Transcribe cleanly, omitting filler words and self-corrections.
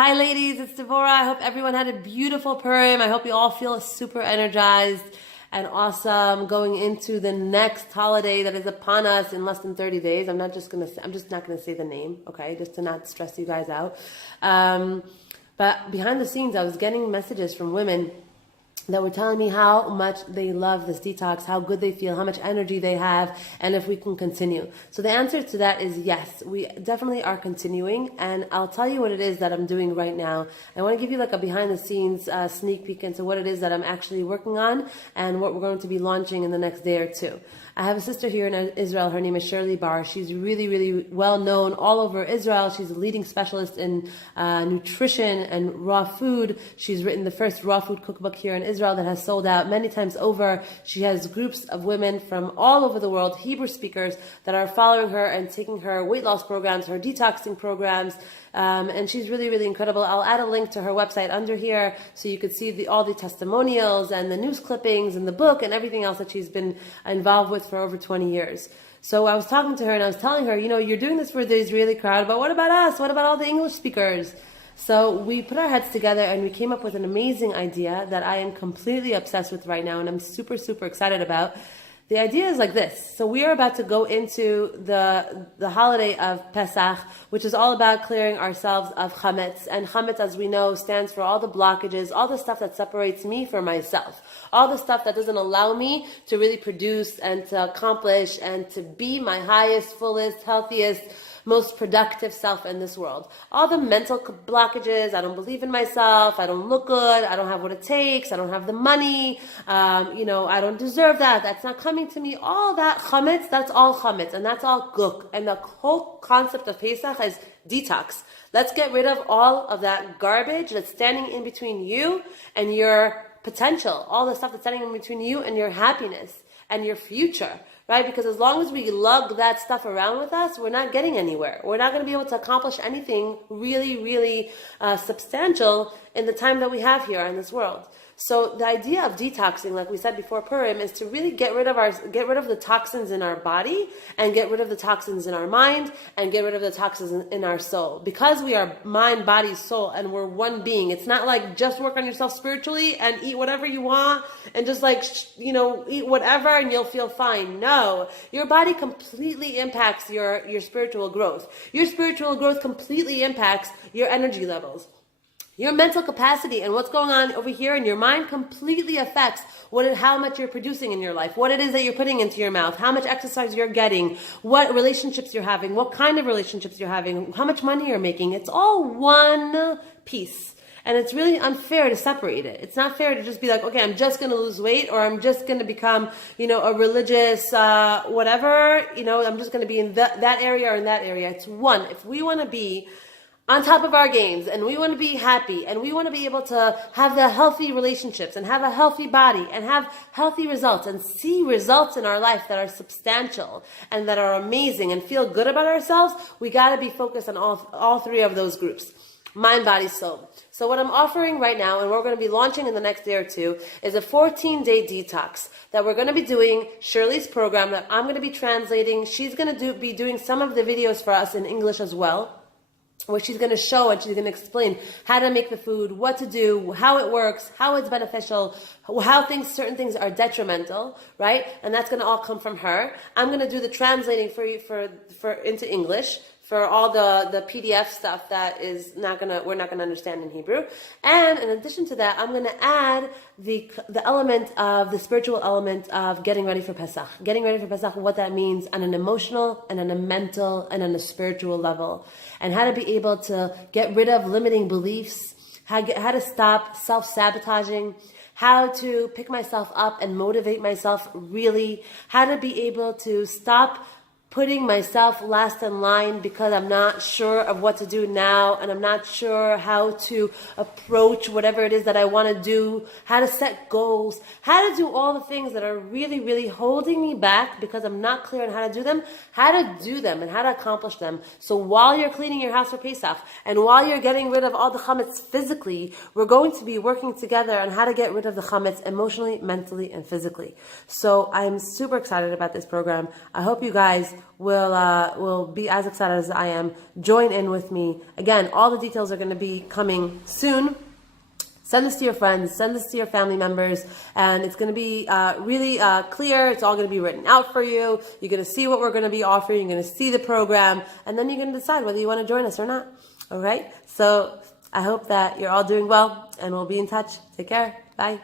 Hi ladies, it's Devorah. I hope everyone had a beautiful Purim. I hope you all feel super energized and awesome going into the next holiday that is upon us in less than 30 days. I'm just not gonna say the name, okay, just to not stress you guys out. But behind the scenes, I was getting messages from women that were telling me how much they love this detox, how good they feel, how much energy they have, and if we can continue. So the answer to that is yes, we definitely are continuing, and I'll tell you what it is that I'm doing right now. I want to give you like a behind the scenes sneak peek into what it is that I'm actually working on and what we're going to be launching in the next day or two. I have a sister here in Israel. Her name is Shirley Bar. She's really, really well known all over Israel. She's a leading specialist in nutrition and raw food. She's written the first raw food cookbook here in Israel that has sold out many times over. She has groups of women from all over the world, Hebrew speakers, that are following her and taking her weight loss programs, her detoxing programs, and she's really, really incredible. I'll add a link to her website under here so you could see all the testimonials and the news clippings and the book and everything else that she's been involved with for over 20 years. So I was talking to her and I was telling her, you're doing this for the Israeli crowd, but what about us? What about all the English speakers? So we put our heads together and we came up with an amazing idea that I am completely obsessed with right now and I'm super, super excited about. The idea is like this. So we are about to go into the holiday of Pesach, which is all about clearing ourselves of chametz. And chametz, as we know, stands for all the blockages, all the stuff that separates me from myself, all the stuff that doesn't allow me to really produce and to accomplish and to be my highest, fullest, healthiest, most productive self in this world. All the mental blockages, I don't believe in myself, I don't look good, I don't have what it takes, I don't have the money, I don't deserve that, that's not coming to me. All that chametz, that's all chametz, and that's all guk. And the whole concept of Pesach is detox. Let's get rid of all of that garbage that's standing in between you and your potential, all the stuff that's standing in between you and your happiness and your future. Right? Because as long as we lug that stuff around with us, we're not getting anywhere. We're not going to be able to accomplish anything really, really substantial in the time that we have here in this world. So the idea of detoxing, like we said before Purim, is to really get rid of the toxins in our body and get rid of the toxins in our mind and get rid of the toxins in our soul. Because we are mind, body, soul, and we're one being. It's not like just work on yourself spiritually and eat whatever you want and just eat whatever and you'll feel fine. No, your body completely impacts your spiritual growth. Your spiritual growth completely impacts your energy levels. Your mental capacity and what's going on over here in your mind completely affects how much you're producing in your life, what it is that you're putting into your mouth, how much exercise you're getting, what relationships you're having, what kind of relationships you're having, how much money you're making. It's all one piece. And it's really unfair to separate it. It's not fair to just be like, okay, I'm just going to lose weight or I'm just going to become, a religious whatever, I'm just going to be in that area or in that area. It's one. If we want to be on top of our games and we want to be happy and we want to be able to have the healthy relationships and have a healthy body and have healthy results and see results in our life that are substantial and that are amazing and feel good about ourselves, we got to be focused on all three of those groups. Mind, body, soul. So what I'm offering right now, and we're going to be launching in the next day or two, is a 14-day detox that we're going to be doing. Shirley's program that I'm going to be translating. She's going to be doing some of the videos for us in English as well, where she's going to show and she's going to explain how to make the food, what to do, how it works, how it's beneficial, how certain things are detrimental, right? And that's going to all come from her. I'm going to do the translating for you into English for all the PDF stuff that we're not gonna understand in Hebrew. And in addition to that, I'm gonna add the spiritual element of getting ready for Pesach. Getting ready for Pesach, what that means on an emotional and on a mental and on a spiritual level. And how to be able to get rid of limiting beliefs, how to stop self-sabotaging, how to pick myself up and motivate myself really, how to be able to stop putting myself last in line because I'm not sure of what to do now and I'm not sure how to approach whatever it is that I want to do, how to set goals, how to do all the things that are really, really holding me back because I'm not clear on how to do them and how to accomplish them. So while you're cleaning your house for Pesach and while you're getting rid of all the chametz physically, we're going to be working together on how to get rid of the chametz emotionally, mentally, and physically. So I'm super excited about this program. I hope you guys will be as excited as I am. Join in with me. Again, all the details are going to be coming soon. Send this to your friends, send this to your family members, and it's going to be really clear. It's all going to be written out for you. You're going to see what we're going to be offering. You're going to see the program, and then you're going to decide whether you want to join us or not. All right? So I hope that you're all doing well, and we'll be in touch. Take care. Bye.